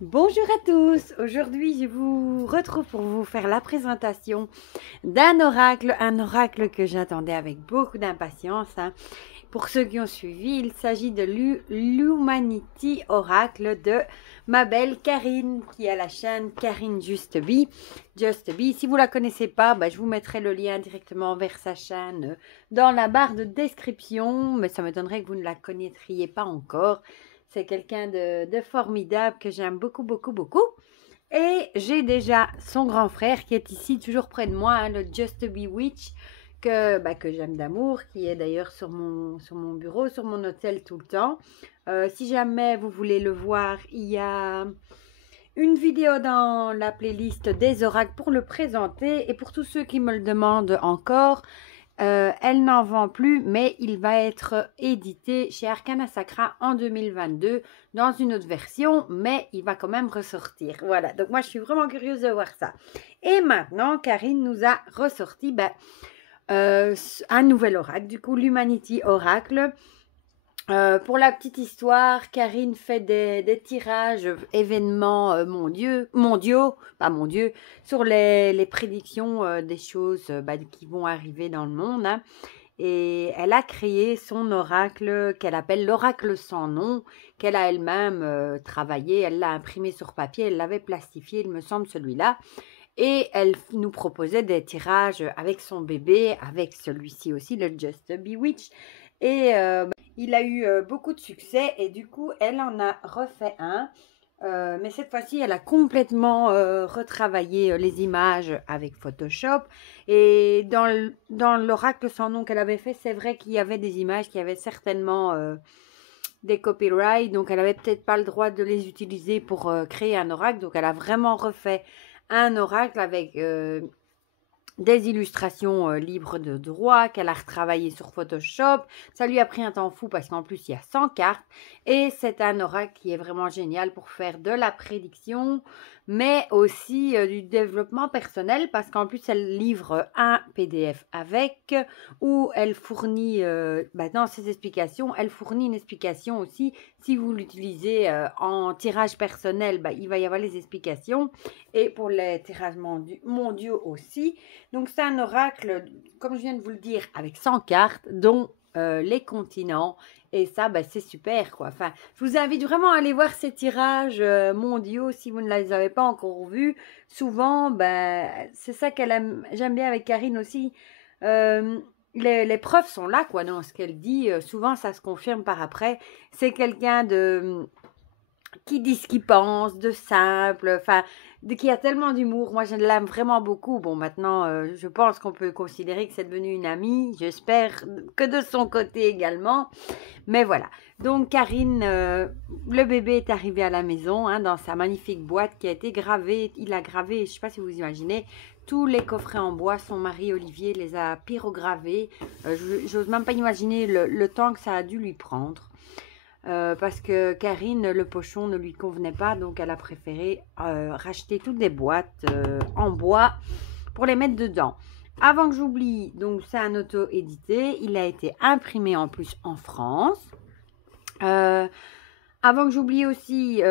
Bonjour à tous, aujourd'hui je vous retrouve pour vous faire la présentation d'un oracle, un oracle que j'attendais avec beaucoup d'impatience. Pour ceux qui ont suivi, il s'agit de l'Humanity Oracle de ma belle Karine qui a la chaîne Karine Just Be. Si vous ne la connaissez pas, je vous mettrai le lien directement vers sa chaîne dans la barre de description, mais ça m'étonnerait que vous ne la connaîtriez pas encore. C'est quelqu'un de formidable que j'aime beaucoup. Et j'ai déjà son grand frère qui est ici, toujours près de moi, le Just Be Witch, que j'aime d'amour, qui est d'ailleurs sur mon bureau, sur mon hôtel tout le temps. Si jamais vous voulez le voir, il y a une vidéo dans la playlist des oracles pour le présenter. Et pour tous ceux qui me le demandent encore, elle n'en vend plus, mais il va être édité chez Arcana Sacra en 2022 dans une autre version, mais il va quand même ressortir. Voilà, donc moi je suis vraiment curieuse de voir ça. Et maintenant, Karine nous a ressorti un nouvel oracle, du coup l'Humanity Oracle. Pour la petite histoire, Karine fait des tirages événements mondiaux, sur les prédictions des choses qui vont arriver dans le monde. Et elle a créé son oracle qu'elle appelle l'oracle sans nom, qu'elle a elle-même travaillé. Elle l'a imprimé sur papier, elle l'avait plastifié, il me semble, celui-là. Et elle nous proposait des tirages avec son bébé, avec celui-ci aussi, le Just Be Witch. Et il a eu beaucoup de succès et du coup, elle en a refait un. Mais cette fois-ci, elle a complètement retravaillé les images avec Photoshop. Et dans l'oracle sans nom qu'elle avait fait, c'est vrai qu'il y avait des images qui avaient certainement des copyrights. Donc, elle n'avait peut-être pas le droit de les utiliser pour créer un oracle. Donc, elle a vraiment refait un oracle avec des illustrations libres de droit qu'elle a retravaillé sur Photoshop. Ça lui a pris un temps fou parce qu'en plus il y a 100 cartes et c'est un oracle qui est vraiment génial pour faire de la prédiction mais aussi du développement personnel parce qu'en plus elle livre un PDF avec où elle fournit dans ses explications, elle fournit une explication aussi si vous l'utilisez en tirage personnel, il va y avoir les explications et pour les tirages mondiaux aussi. Donc, c'est un oracle, comme je viens de vous le dire, avec 100 cartes, dont les continents. Et ça, c'est super, quoi. Enfin, je vous invite vraiment à aller voir ces tirages mondiaux si vous ne les avez pas encore vus. Souvent, c'est ça j'aime bien avec Karine aussi. Les preuves sont là, quoi, dans ce qu'elle dit. Souvent, ça se confirme par après. C'est quelqu'un qui dit ce qu'il pense, de simple, qui a tellement d'humour. Moi, je l'aime vraiment beaucoup. Bon, maintenant, je pense qu'on peut considérer que c'est devenu une amie. J'espère que de son côté également. Mais voilà. Donc, Karine, le bébé est arrivé à la maison dans sa magnifique boîte qui a été gravée. Il a gravé, je ne sais pas si vous imaginez, tous les coffrets en bois. Son mari Olivier les a pyrogravés. J'ose même pas imaginer le temps que ça a dû lui prendre. Parce que Karine, le pochon ne lui convenait pas, donc elle a préféré racheter toutes des boîtes en bois pour les mettre dedans. Avant que j'oublie, donc c'est un auto-édité, il a été imprimé en plus en France. Avant que j'oublie aussi,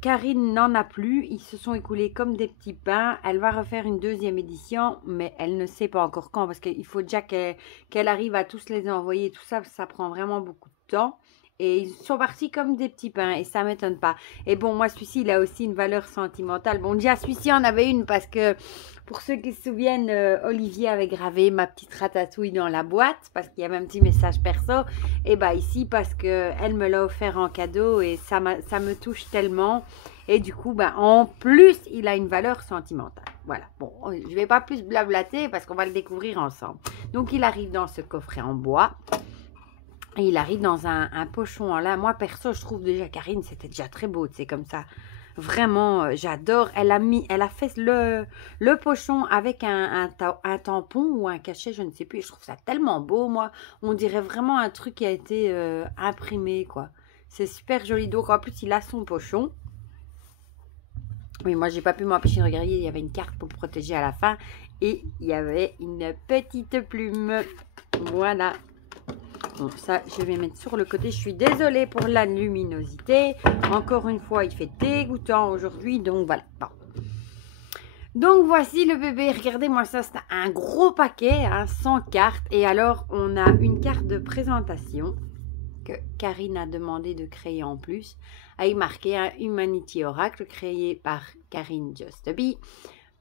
Karine n'en a plus, ils se sont écoulés comme des petits pains. Elle va refaire une deuxième édition, mais elle ne sait pas encore quand, parce qu'il faut déjà qu'elle arrive à tous les envoyer, tout ça, ça prend vraiment beaucoup de temps. Et ils sont partis comme des petits pains et ça ne m'étonne pas. Et bon, moi, celui-ci, il a aussi une valeur sentimentale. Bon, déjà, celui-ci en avait une parce que, pour ceux qui se souviennent, Olivier avait gravé ma petite ratatouille dans la boîte parce qu'il y avait un petit message perso. Et ici, parce qu'elle me l'a offert en cadeau et ça me touche tellement. Et du coup, en plus, il a une valeur sentimentale. Voilà. Bon, je ne vais pas plus blablater parce qu'on va le découvrir ensemble. Donc, il arrive dans ce coffret en bois. Et il arrive dans un pochon en lin. Moi, perso, je trouve déjà, Karine, c'était déjà très beau, tu sais, comme ça. Vraiment, j'adore. Elle a fait le pochon avec un tampon ou un cachet, je ne sais plus. Je trouve ça tellement beau, moi. On dirait vraiment un truc qui a été imprimé, quoi. C'est super joli. Donc, en plus, il a son pochon. Oui, moi, j'ai pas pu m'empêcher de regarder. Il y avait une carte pour le protéger à la fin. Et il y avait une petite plume. Voilà. Bon, ça, je vais mettre sur le côté. Je suis désolée pour la luminosité. Encore une fois, il fait dégoûtant aujourd'hui. Donc, voilà. Bon. Donc, voici le bébé. Regardez-moi ça. C'est un gros paquet, hein, 100 cartes. Et alors, on a une carte de présentation que Karine a demandé de créer en plus. Avec marqué un Humanity Oracle créé par Karine Justaby.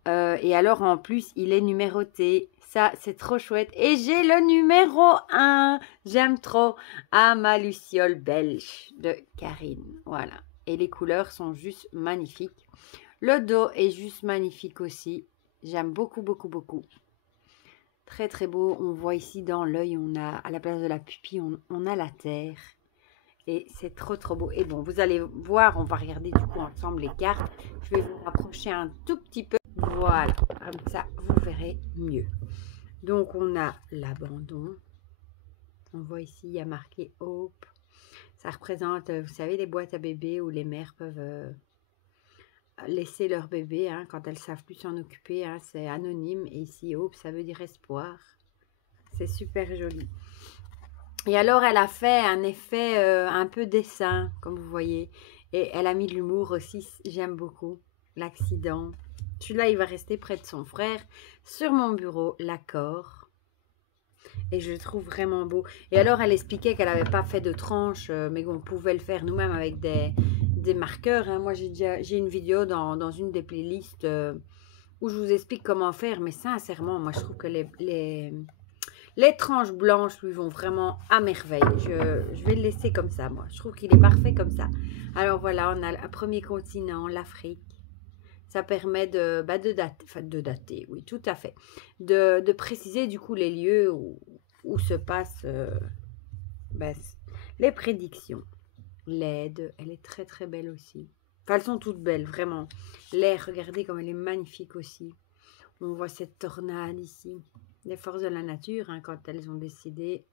Et alors, en plus, il est numéroté. Ça, c'est trop chouette. Et j'ai le numéro 1. J'aime trop. Ah, ma luciole belge de Karine. Voilà. Et les couleurs sont juste magnifiques. Le dos est juste magnifique aussi. J'aime beaucoup, beaucoup, beaucoup. Très, très beau. On voit ici dans l'œil, on a, à la place de la pupille, on a la terre. Et c'est trop, trop beau. Et bon, vous allez voir, on va regarder du coup ensemble les cartes. Je vais vous rapprocher un tout petit peu. Voilà, comme ça, vous verrez mieux. Donc, on a l'abandon. On voit ici, il y a marqué Hope. Ça représente, vous savez, les boîtes à bébés où les mères peuvent laisser leur bébé hein, quand elles ne savent plus s'en occuper. Hein, c'est anonyme. Et ici, Hope, ça veut dire espoir. C'est super joli. Et alors, elle a fait un effet un peu dessin, comme vous voyez. Et elle a mis de l'humour aussi, j'aime beaucoup. L'accident. Celui-là, il va rester près de son frère. Sur mon bureau, l'accord. Et je le trouve vraiment beau. Et alors, elle expliquait qu'elle n'avait pas fait de tranche, mais qu'on pouvait le faire nous-mêmes avec des marqueurs. Hein. Moi, j'ai une vidéo dans une des playlists où je vous explique comment faire. Mais sincèrement, moi, je trouve que les tranches blanches lui vont vraiment à merveille. Je vais le laisser comme ça, moi. Je trouve qu'il est parfait comme ça. Alors voilà, on a le premier continent, l'Afrique. Ça permet de dater, oui, tout à fait. De préciser du coup les lieux où se passent les prédictions. L'aide, elle est très très belle aussi. Enfin, elles sont toutes belles, vraiment. L'air, regardez comme elle est magnifique aussi. On voit cette tornade ici. Les forces de la nature, hein, quand elles ont décidé,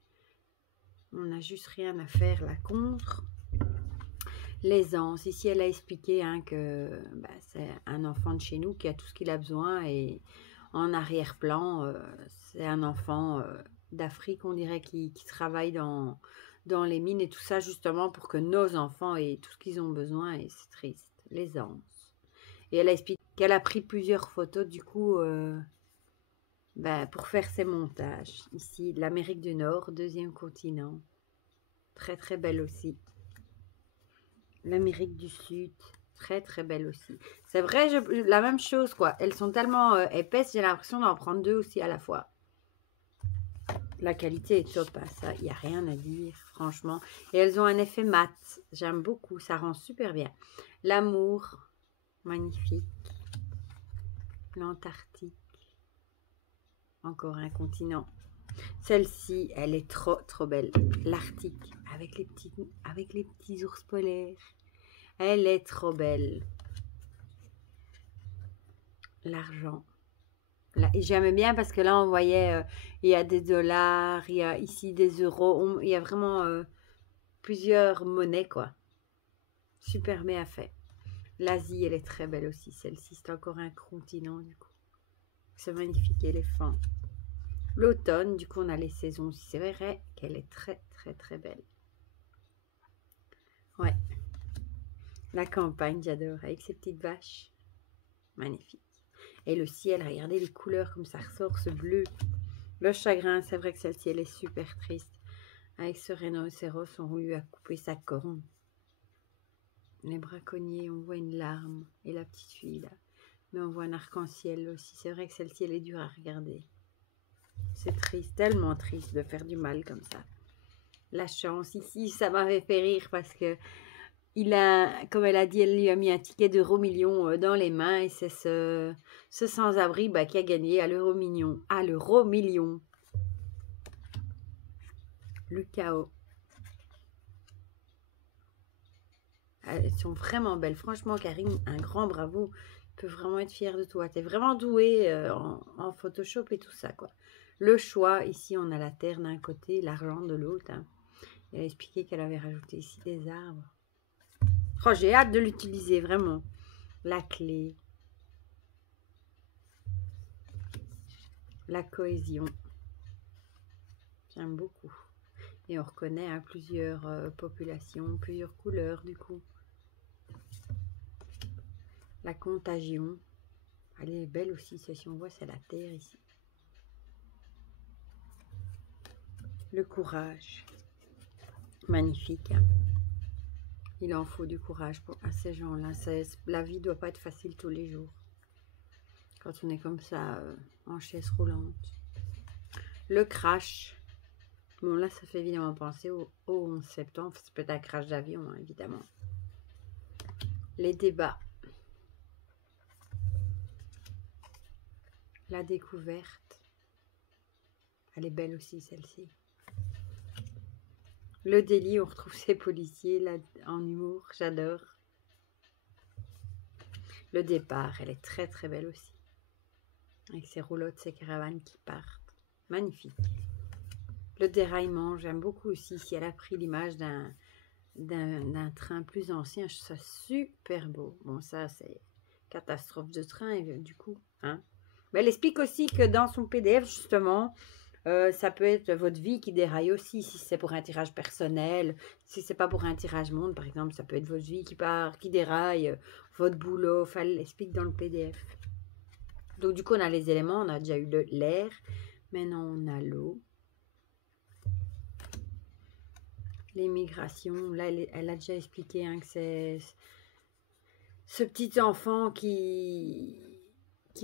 on n'a juste rien à faire là contre. L'aisance, ici elle a expliqué hein, que c'est un enfant de chez nous qui a tout ce qu'il a besoin et en arrière-plan, c'est un enfant d'Afrique, on dirait, qui travaille dans les mines et tout ça justement pour que nos enfants aient tout ce qu'ils ont besoin et c'est triste, l'aisance. Et elle a expliqué qu'elle a pris plusieurs photos du coup... pour faire ses montages. Ici, l'Amérique du Nord, deuxième continent. Très, très belle aussi. L'Amérique du Sud, très, très belle aussi. C'est vrai, la même chose, quoi. Elles sont tellement épaisses, j'ai l'impression d'en prendre deux aussi à la fois. La qualité est top, hein, ça, il n'y a rien à dire, franchement. Et elles ont un effet mat. J'aime beaucoup, ça rend super bien. L'amour, magnifique. L'Antarctique. Encore un continent. Celle-ci, elle est trop, trop belle. L'Arctique, avec les petits ours polaires. Elle est trop belle. L'argent. Et j'aime bien parce que là, on voyait, il y a des dollars, il y a ici des euros. Il y a vraiment plusieurs monnaies, quoi. Super bien fait. L'Asie, elle est très belle aussi. Celle-ci, c'est encore un continent, du coup. C'est magnifique, éléphant. L'automne, du coup, on a les saisons aussi. C'est vrai qu'elle est très, très, très belle. Ouais. La campagne, j'adore, avec ses petites vaches. Magnifique. Et le ciel, regardez les couleurs comme ça ressort, ce bleu. Le chagrin, c'est vrai que celle-ci, elle est super triste. Avec ce rhinocéros, on lui a coupé sa corne. Les braconniers, on voit une larme. Et la petite fille, là. Mais on voit un arc-en-ciel aussi. C'est vrai que celle-ci, elle est dure à regarder. C'est triste, tellement triste de faire du mal comme ça. La chance, ici, ça m'avait fait rire parce que comme elle a dit, elle lui a mis un ticket d'euro-million dans les mains et c'est ce sans-abri qui a gagné à l'euro-million. À l'euro-million. Le chaos. Elles sont vraiment belles. Franchement, Karine, un grand bravo. Tu peux vraiment être fière de toi. Tu es vraiment douée en Photoshop et tout ça, quoi. Le choix, ici, on a la terre d'un côté, l'argent de l'autre. Hein. Elle a expliqué qu'elle avait rajouté ici des arbres. Oh, j'ai hâte de l'utiliser, vraiment. La clé. La cohésion. J'aime beaucoup. Et on reconnaît hein, plusieurs populations, plusieurs couleurs du coup. La contagion. Elle est belle aussi, si on voit, c'est la terre ici. Le courage. Magnifique. Hein. Il en faut du courage à ces gens-là. La vie ne doit pas être facile tous les jours. Quand on est comme ça, en chaise roulante. Le crash. Bon, là, ça fait évidemment penser au 11 septembre. C'est peut-être un crash d'avion, hein, évidemment. Les débats. La découverte. Elle est belle aussi, celle-ci. Le délit, on retrouve ces policiers là, en humour. J'adore. Le départ, elle est très très belle aussi. Avec ses roulottes, ses caravanes qui partent. Magnifique. Le déraillement, j'aime beaucoup aussi. Si elle a pris l'image d'un train plus ancien, je trouve ça super beau. Bon, ça, c'est catastrophe de train, du coup. Hein. Mais elle explique aussi que dans son PDF, justement, ça peut être votre vie qui déraille aussi. Si c'est pour un tirage personnel, si c'est pas pour un tirage monde, par exemple, ça peut être votre vie qui déraille, votre boulot. Enfin, elle explique dans le PDF. Donc, du coup, on a les éléments. On a déjà eu l'air. Maintenant, on a l'eau. Les migrations, là, elle a déjà expliqué hein, que c'est ce petit enfant qui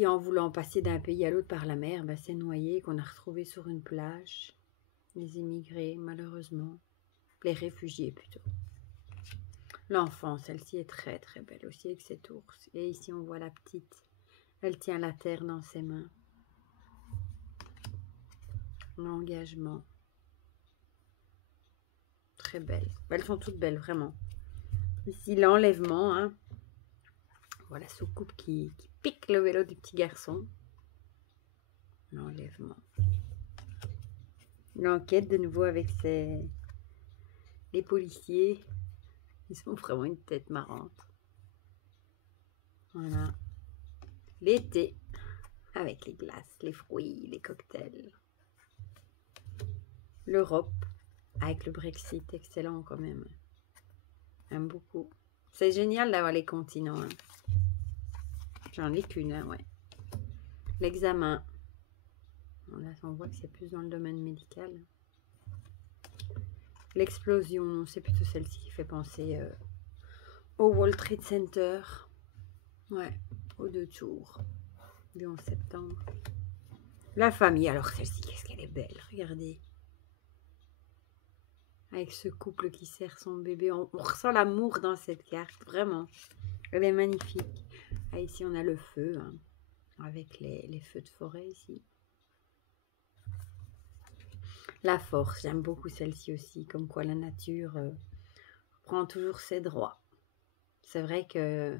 en voulant passer d'un pays à l'autre par la mer, ben, s'est noyé, qu'on a retrouvé sur une plage. Les immigrés, malheureusement. Les réfugiés, plutôt. L'enfant, celle-ci est très, très belle aussi, avec cet ours. Et ici, on voit la petite. Elle tient la terre dans ses mains. L'engagement. Très belle. Elles sont toutes belles, vraiment. Ici, l'enlèvement. Hein. Voilà, soucoupe qui pique le vélo du petit garçon. L'enlèvement. L'enquête, de nouveau, avec les policiers. Ils ont vraiment une tête marrante. Voilà. L'été. Avec les glaces, les fruits, les cocktails. L'Europe. Avec le Brexit, excellent quand même. J'aime beaucoup. C'est génial d'avoir les continents. Hein. J'en ai qu'une, hein, ouais. L'examen. Là, on voit que c'est plus dans le domaine médical. L'explosion, c'est plutôt celle-ci qui fait penser au World Trade Center. Ouais, aux 2 tours. Du 11 septembre. La famille, alors celle-ci, qu'est-ce qu'elle est belle, regardez. Avec ce couple qui serre son bébé. On ressent l'amour dans cette carte, vraiment. Elle est magnifique. Ah, ici, on a le feu, hein, avec les feux de forêt ici. La force, j'aime beaucoup celle-ci aussi. Comme quoi la nature prend toujours ses droits. C'est vrai que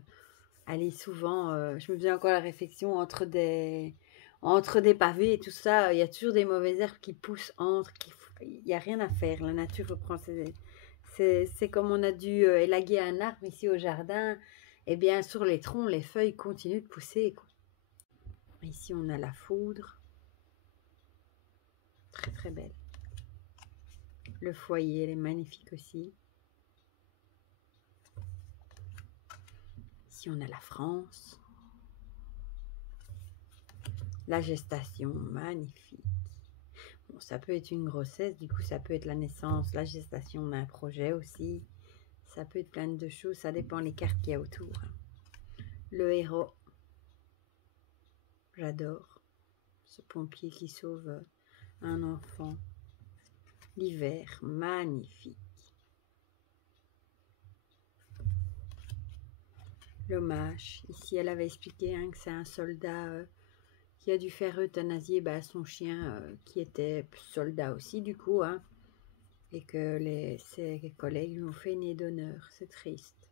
elle est souvent... je me faisais encore la réflexion entre des pavés et tout ça. Il y a toujours des mauvaises herbes qui poussent entre... Il n'y a rien à faire. La nature reprend ses... C'est comme on a dû élaguer un arbre ici au jardin. Et bien sur les troncs, les feuilles continuent de pousser. Quoi. Ici, on a la foudre. Très très belle. Le foyer, elle est magnifique aussi. Ici, on a la France. La gestation, magnifique. Bon, ça peut être une grossesse, du coup, ça peut être la naissance, la gestation d'un projet aussi. Ça peut être plein de choses, ça dépend les cartes qu'il y a autour. Le héros. J'adore. Ce pompier qui sauve un enfant. L'hiver, magnifique. L'hommage. Ici, elle avait expliqué hein, que c'est un soldat qui a dû faire euthanasier son chien qui était soldat aussi, du coup. Hein, et que ses collègues lui ont fait une aide d'honneur. C'est triste.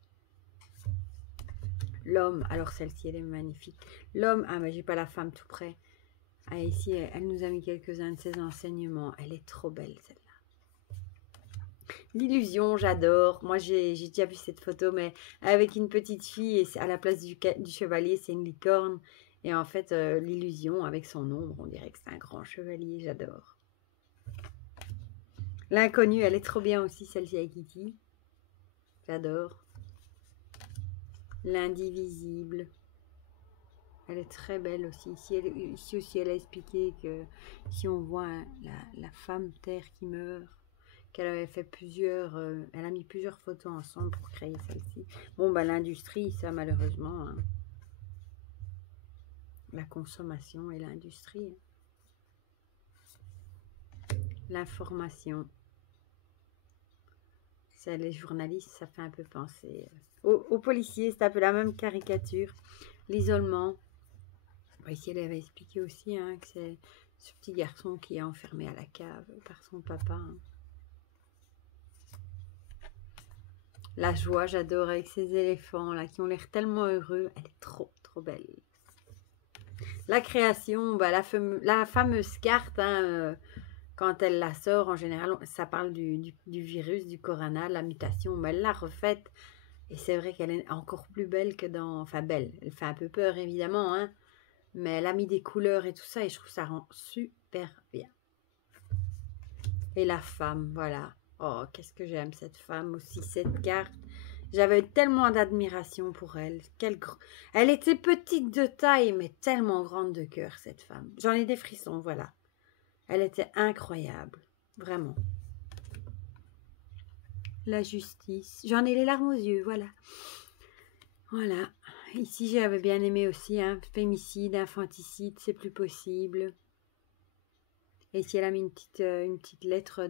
L'homme, alors celle-ci, elle est magnifique. L'homme, ah mais j'ai pas la femme tout près. Ah, ici, elle nous a mis quelques-uns de ses enseignements. Elle est trop belle, celle-là. L'illusion, j'adore. Moi, j'ai déjà vu cette photo, mais avec une petite fille, et à la place du chevalier, c'est une licorne. Et en fait, l'illusion, avec son ombre, on dirait que c'est un grand chevalier. J'adore. L'inconnue, elle est trop bien aussi, celle-ci avec Kitty. J'adore. L'indivisible. Elle est très belle aussi. Ici aussi, elle a expliqué que si on voit la femme terre qui meurt, qu'elle avait fait plusieurs... elle a mis plusieurs photos ensemble pour créer celle-ci. Bon, bah l'industrie, ça malheureusement... hein. La consommation et l'industrie. L'information. Ça, les journalistes, ça fait un peu penser... aux policiers, c'est un peu la même caricature. L'isolement. Ici, elle avait expliqué aussi hein, que c'est ce petit garçon qui est enfermé à la cave par son papa. Hein. La joie, j'adore, avec ces éléphants là qui ont l'air tellement heureux. Elle est trop, trop belle. La création, bah, la fameuse carte, hein, quand elle la sort, en général, ça parle du virus, du corona, la mutation. Mais elle l'a refaite. Et c'est vrai qu'elle est encore plus belle que dans... Enfin, belle. Elle fait un peu peur, évidemment, hein. Mais elle a mis des couleurs et tout ça, et je trouve que ça rend super bien. Et la femme, voilà. Oh, qu'est-ce que j'aime cette femme aussi, cette carte. J'avais tellement d'admiration pour elle. Elle était petite de taille, mais tellement grande de cœur, cette femme. J'en ai des frissons, voilà. Elle était incroyable, vraiment. La justice. J'en ai les larmes aux yeux, voilà. Voilà. Ici, j'avais bien aimé aussi, hein, fémicide, infanticide, c'est plus possible. Et ici, elle a mis une petite lettre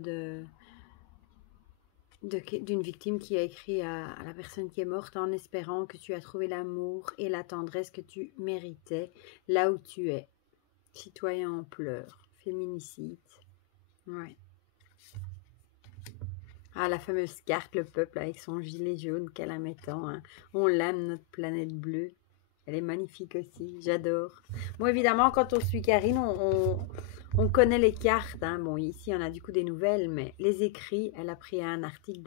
d'une victime qui a écrit à la personne qui est morte en espérant que tu as trouvé l'amour et la tendresse que tu méritais là où tu es. Citoyen en pleurs. Féminicide. Ouais. Ah, la fameuse carte, le peuple avec son gilet jaune qu'elle a mettant. Hein. On l'aime, notre planète bleue. Elle est magnifique aussi, j'adore. Bon, évidemment, quand on suit Karine, on connaît les cartes. Hein. Bon, ici, on a du coup des nouvelles, mais les écrits, elle a pris un article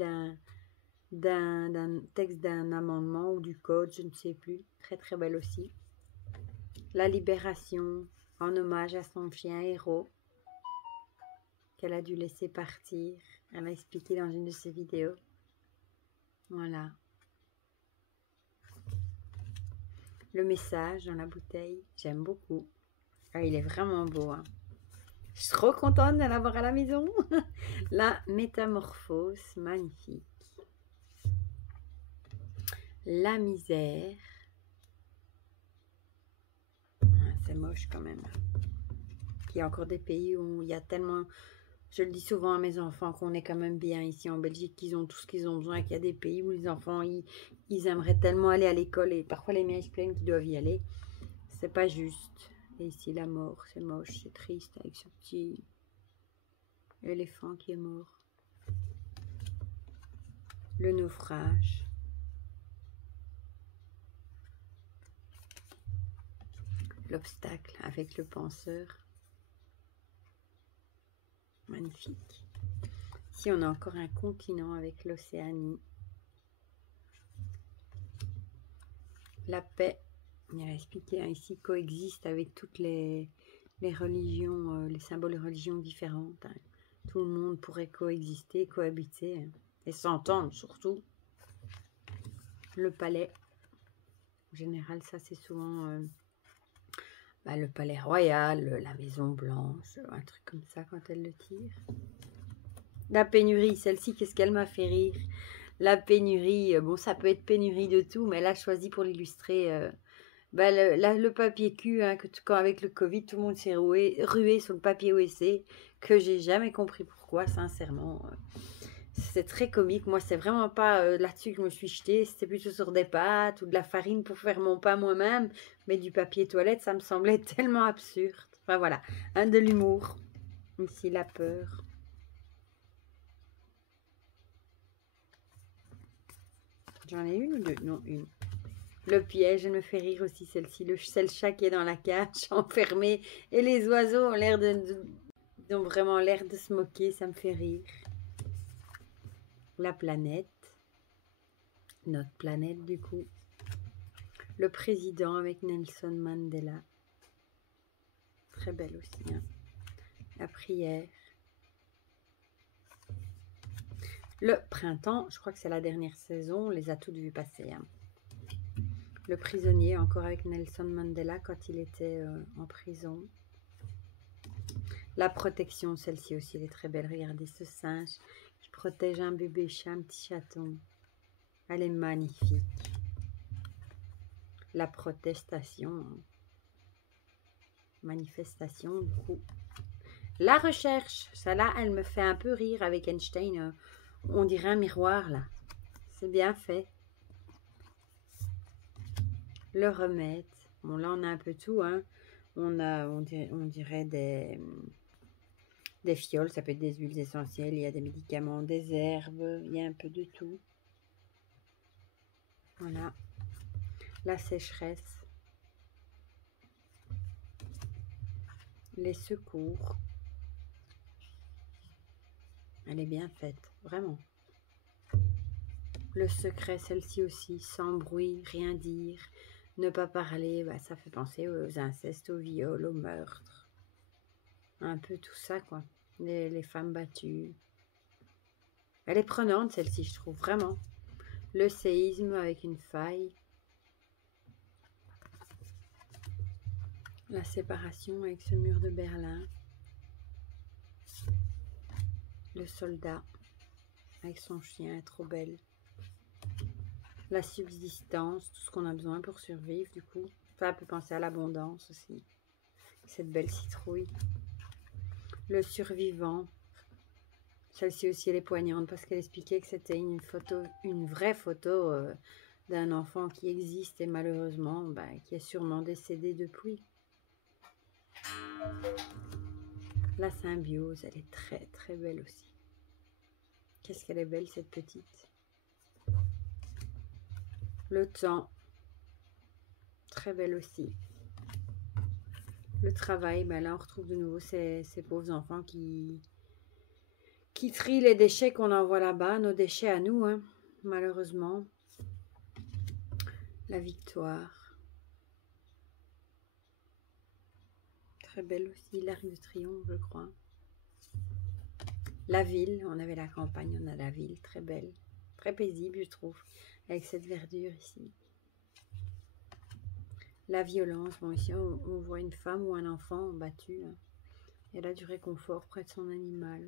d'un texte d'un amendement ou du code, je ne sais plus. Très, très belle aussi. La libération, en hommage à son chien héros, qu'elle a dû laisser partir. Elle a expliqué dans une de ses vidéos. Voilà. Le message dans la bouteille, j'aime beaucoup. Ah, il est vraiment beau. Hein. Je suis trop contente de l'avoir à la maison. La métamorphose, magnifique. La misère. Ah, c'est moche quand même. Il y a encore des pays où il y a tellement... Je le dis souvent à mes enfants qu'on est quand même bien ici en Belgique, qu'ils ont tout ce qu'ils ont besoin, qu'il y a des pays où les enfants, ils aimeraient tellement aller à l'école et parfois les miens, ils se plaignent qu'ils doivent y aller. C'est pas juste. Et ici, la mort, c'est moche, c'est triste avec ce petit éléphant qui est mort. Le naufrage. L'obstacle avec le penseur. Magnifique. Ici, on a encore un continent avec l'Océanie. La paix, il a expliqué hein, ici, coexiste avec toutes les religions, les symboles de religions différentes. Hein. Tout le monde pourrait coexister, cohabiter hein, et s'entendre surtout. Le palais, en général, ça c'est souvent le palais royal, la maison blanche, un truc comme ça quand elle le tire. La pénurie, celle-ci, qu'est-ce qu'elle m'a fait rire. La pénurie, bon, ça peut être pénurie de tout, mais elle a choisi pour l'illustrer le papier cul, hein, quand avec le Covid, tout le monde s'est rué sur le papier WC, que j'ai jamais compris pourquoi, sincèrement. C'est très comique. Moi, c'est vraiment pas là-dessus que je me suis jetée. C'était plutôt sur des pâtes ou de la farine pour faire mon pain moi-même. Mais du papier toilette, ça me semblait tellement absurde. Enfin, voilà. Hein, de l'humour. Ici, la peur. J'en ai une ou deux? Non, une. Le piège, elle me fait rire aussi, celle-ci. C'est le chat qui est dans la cage, enfermé. Et les oiseaux ont l'air ils ont vraiment l'air de se moquer. Ça me fait rire. La planète. Notre planète, du coup. Le président avec Nelson Mandela. Très belle aussi. Hein. La prière. Le printemps, je crois que c'est la dernière saison, on les a toutes vues passer. Hein. Le prisonnier, encore avec Nelson Mandela quand il était en prison. La protection, celle-ci aussi, elle est très belle. Regardez ce singe qui protège un bébé chat, un petit chaton. Elle est magnifique. La protestation. Manifestation, du coup. La recherche, ça là, elle me fait un peu rire avec Einstein. On dirait un miroir, là. C'est bien fait. Le remède. Bon, là, on a un peu tout, hein. On dirait des fioles, ça peut être des huiles essentielles, il y a des médicaments, des herbes, il y a un peu de tout. Voilà. La sécheresse. Les secours. Elle est bien faite, vraiment. Le secret, celle-ci aussi, sans bruit, rien dire, ne pas parler, bah, ça fait penser aux incestes, aux viols, aux meurtres. Un peu tout ça, quoi. Les femmes battues. Elle est prenante, celle-ci, je trouve, vraiment. Le séisme avec une faille. La séparation avec ce mur de Berlin. Le soldat avec son chien, trop belle. La subsistance, tout ce qu'on a besoin pour survivre, du coup. Ça peut penser à l'abondance aussi. Cette belle citrouille. Le survivant. Celle-ci aussi, elle est poignante parce qu'elle expliquait que c'était une photo, une vraie photo d'un enfant qui existe et malheureusement, qui est sûrement décédé depuis. La symbiose, elle est très très belle aussi. Qu'est-ce qu'elle est belle cette petite. Le temps, très belle aussi. Le travail, là on retrouve de nouveau ces pauvres enfants qui trient les déchets qu'on envoie là-bas, nos déchets à nous, hein, malheureusement. La victoire. Très belle aussi, l'Arc de Triomphe, je crois. La ville, on avait la campagne, on a la ville, très belle. Très paisible, je trouve, avec cette verdure ici. La violence, bon ici on voit une femme ou un enfant battu. Hein. Elle a du réconfort près de son animal.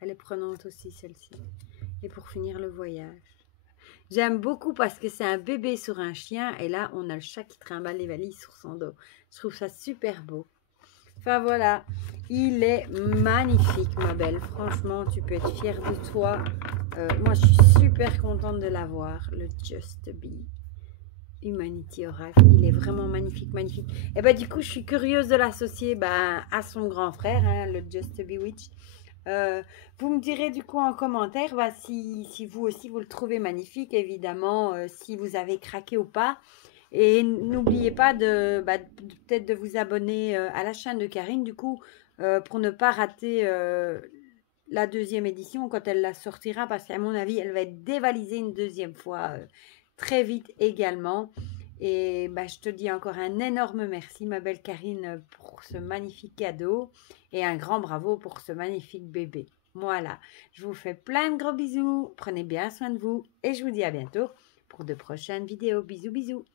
Elle est prenante aussi celle-ci. Et pour finir, le voyage. J'aime beaucoup parce que c'est un bébé sur un chien et là on a le chat qui trimballe les valises sur son dos. Je trouve ça super beau. Enfin voilà, il est magnifique ma belle. Franchement, tu peux être fière de toi. Moi je suis super contente de l'avoir, le Just Be Humanity Oracle. Il est vraiment magnifique, magnifique. Et du coup je suis curieuse de l'associer à son grand frère, hein, le Just Be Witch. Vous me direz du coup en commentaire si vous aussi vous le trouvez magnifique, évidemment, si vous avez craqué ou pas. Et n'oubliez pas peut-être de vous abonner à la chaîne de Karine, du coup, pour ne pas rater la deuxième édition quand elle la sortira, parce qu'à mon avis, elle va être dévalisée une deuxième fois très vite également. Et je te dis encore un énorme merci, ma belle Karine, pour ce magnifique cadeau. Et un grand bravo pour ce magnifique bébé. Voilà, je vous fais plein de gros bisous. Prenez bien soin de vous. Et je vous dis à bientôt pour de prochaines vidéos. Bisous, bisous.